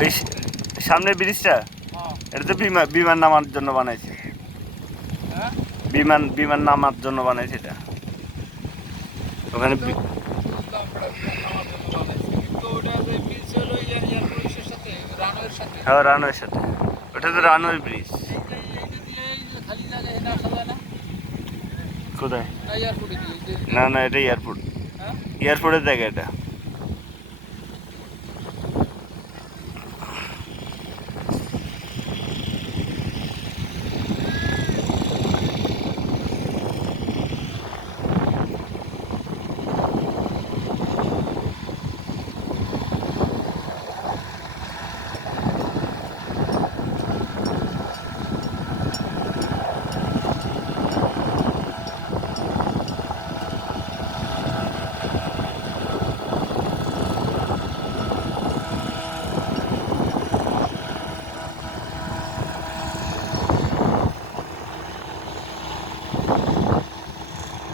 ওই সামনে ব্রিজটা এটা তো বিমান নামার জন্য বানাইছে। বিমান নামার জন্য বানাইছে এটা। ওখানে হ্যাঁ রানওয়ের সাথে, ওটা তো রানওয়ে ব্রিজ। কোথায়? না না, এটা এয়ারপোর্ট, এয়ারপোর্টের জায়গা এটা।